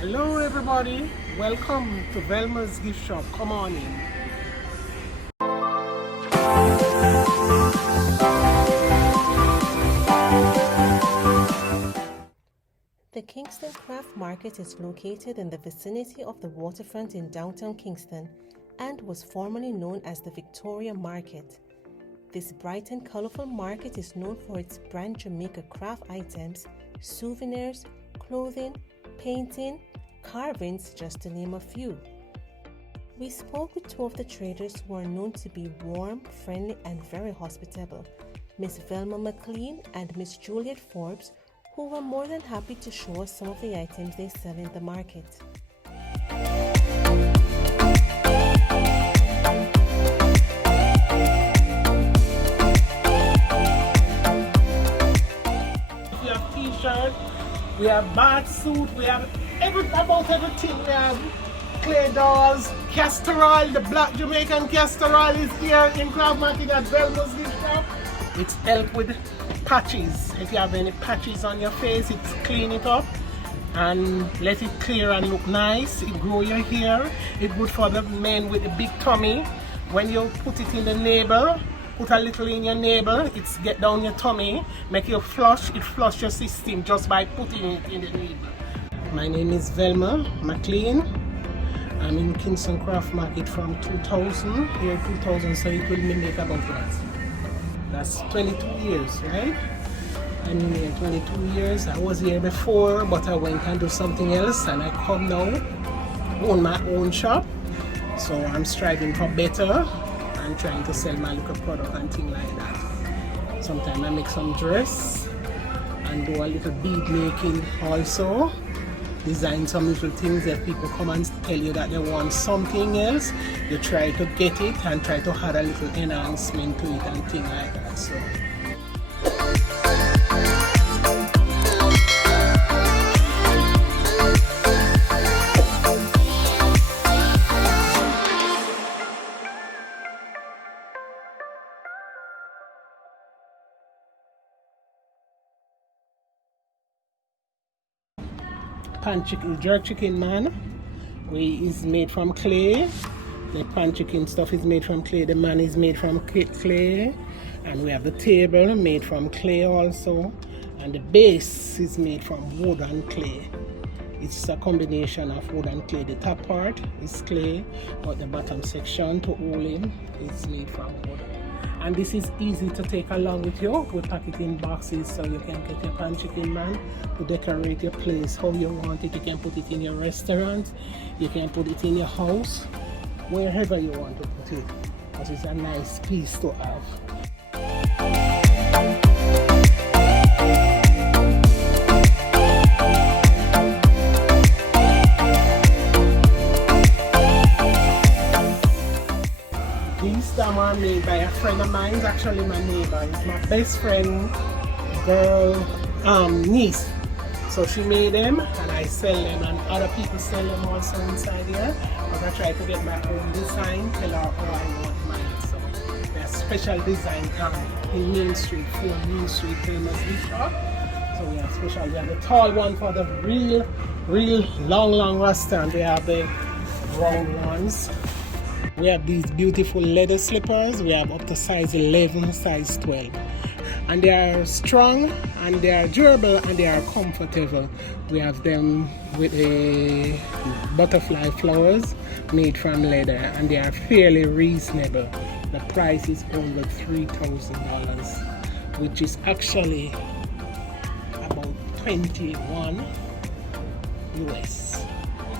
Hello everybody, welcome to Velma's gift shop. Come on in. The Kingston Craft Market is located in the vicinity of the Waterfront in downtown Kingston and was formerly known as the Victoria Market. This bright and colorful market is known for its brand Jamaica craft items, souvenirs, clothing, painting, carvings, just to name a few. We spoke with two of the traders who are known to be warm, friendly, and very hospitable, Miss Velma Mclean and Miss Juliet Forbes, who were more than happy to show us some of the items they sell in the market. We have t-shirt, we have bath suit, we have about everything. We have clay dolls, castorol, the black Jamaican castorol is here in Craft Market at Velma's gift shop. It's help with patches. If you have any patches on your face, it's clean it up and let it clear and look nice. It grow your hair. It's good for the men with the big tummy. When you put it in the navel, put a little in your navel, it's get down your tummy, make you flush. It flush your system just by putting it in the navel. My name is Velma Mclean. I'm in Kingston Craft Market from 2000, year 2000, so it will make about what? That's 22 years, right? I'm here 22 years. I was here before, but I went and do something else, and I come now, own my own shop. So I'm striving for better and trying to sell my little product and things like that. Sometimes I make some dress and do a little bead making also. Design some little things that people come and tell you that they want something else. You try to get it and try to add a little enhancement to it and things like that. So. Pan chicken, jerk chicken man, is made from clay. The pan chicken stuff is made from clay. The man is made from clay, and we have the table made from clay also, and the base is made from wood and clay. It's a combination of wood and clay. The top part is clay, but the bottom section to hold in is made from wood. And this is easy to take along with you. We pack it in boxes so you can get your pan chicken man to decorate your place how you want it. You can put it in your restaurant, you can put it in your house, wherever you want to put it. But it's a nice piece to have. These are made by a friend of mine. It's actually my neighbor. It's my best friend, girl, niece. So she made them and I sell them, and other people sell them also inside here. But I try to get my own design, tell her how I want mine. So there's special design in Main Street, 4 Main Street, Velma's gift shop. So we have special. We have the tall one for the real long rasta, and we have the round ones. We have these beautiful leather slippers. We have up to size 11, size 12. And they are strong, and they are durable, and they are comfortable. We have them with a butterfly flowers made from leather, and they are fairly reasonable. The price is only $3,000, which is actually about 21 US.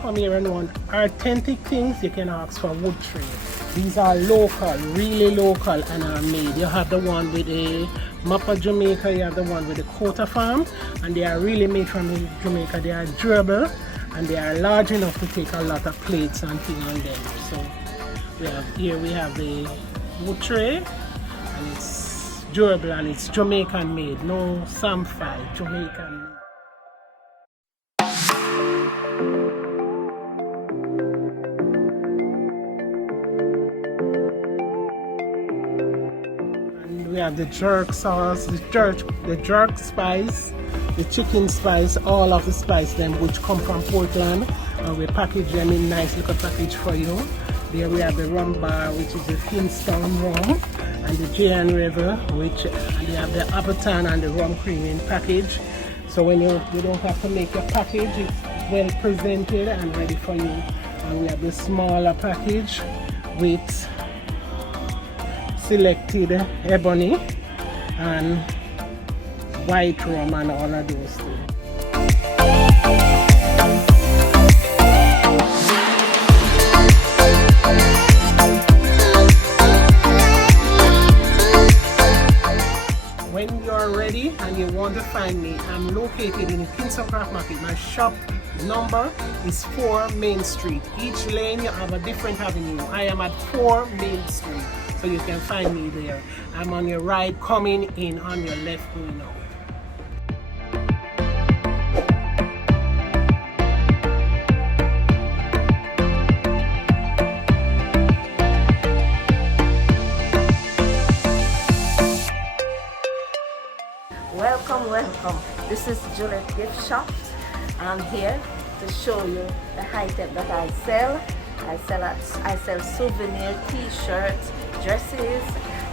Come here and want authentic things, you can ask for wood tree. These are local, really local, and are made. You have the one with the map of Jamaica, you have the one with the Quota Farm, and they are really made from Jamaica. They are durable and they are large enough to take a lot of plates and things on them. So we have the wood tray, and it's durable and it's Jamaican made, no samphire, Jamaican made. We have the jerk sauce, the jerk spice, the chicken spice, all of the spice them which come from Portland, and we package them in nice little package for you. There we have the rum bar, which is the Kingston rum, and the J&R River, which and they have the Appleton and the rum cream in package. So when you don't have to make your package, it's well presented and ready for you. And we have the smaller package with selected ebony and white rum and all of those things. When you're ready and you want to find me, I'm located in Kingston Craft Market. My shop number is 4 Main Street. Each lane you have a different avenue. I am at 4 Main Street, so you can find me there. I'm on your right coming in, on your left going out. Welcome. This is Juliet Gift Shop. I'm here to show you the item that I sell. I sell souvenir t-shirts, dresses,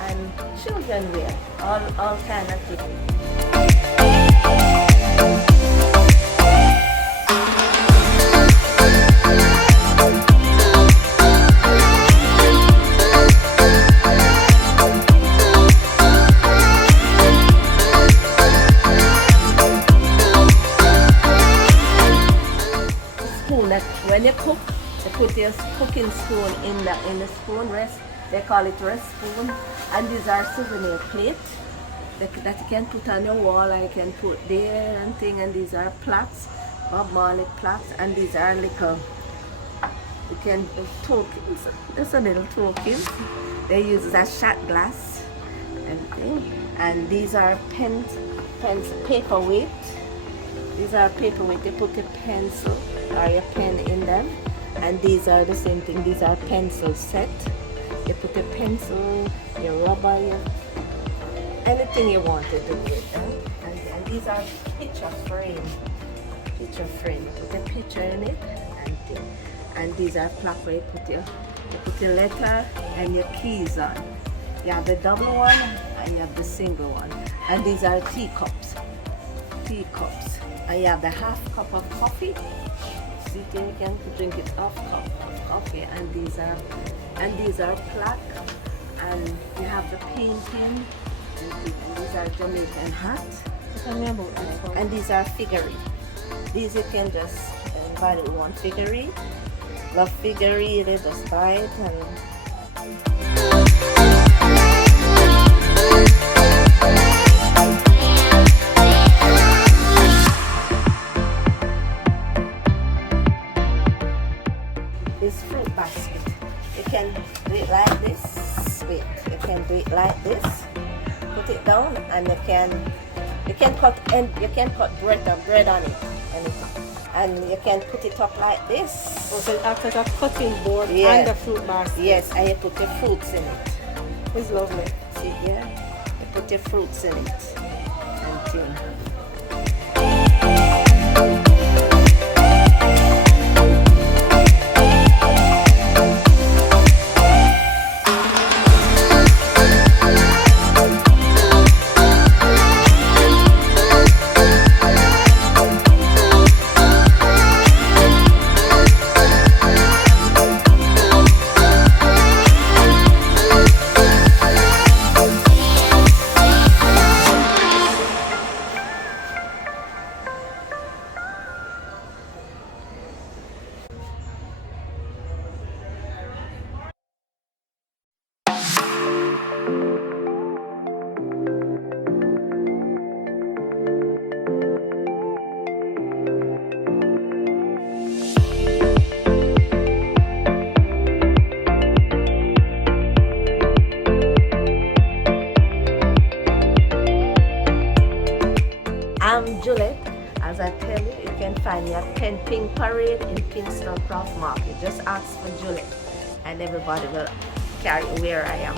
and children wear. All kind of things. When you cook, you put your cooking spoon in the spoon rest. They call it rest spoon. And these are souvenir plates that you can put on your wall. I can put there and thing. And these are plaques, Bob Marley plaques. And these are little, you can tokens. Just a little tokens. They use a shot glass and thing. And these are pens, paperweight. These are paperweight. They put a pencil or your pen in them, and these are the same thing. These are pencil set. You put a pencil, your rubber, anything you want to do with them. And these are picture frame. You put a picture in it, and these are plaque where you put your letter and your keys on. You have the double one and you have the single one. And these are teacups. And you have the half cup of coffee. You can drink it half cup of coffee, and these are plaque, and you have the painting. These are Jamaican hat. And these are figurine. These you can just anybody who want figurine, love figurine, they just buy it and. This fruit basket. You can do it like this. Wait, you can do it like this. Put it down, and you can cut bread on it, and you can put it up like this. So after the cutting board and the fruit basket. Yes, and you put the fruits in it. It's lovely. See here? You put your fruits in it and thing. I'm Juliet. As I tell you, you can find me at 10 Pink Parade in Kingston Craft Market. Just ask for Juliet and everybody will carry where I am.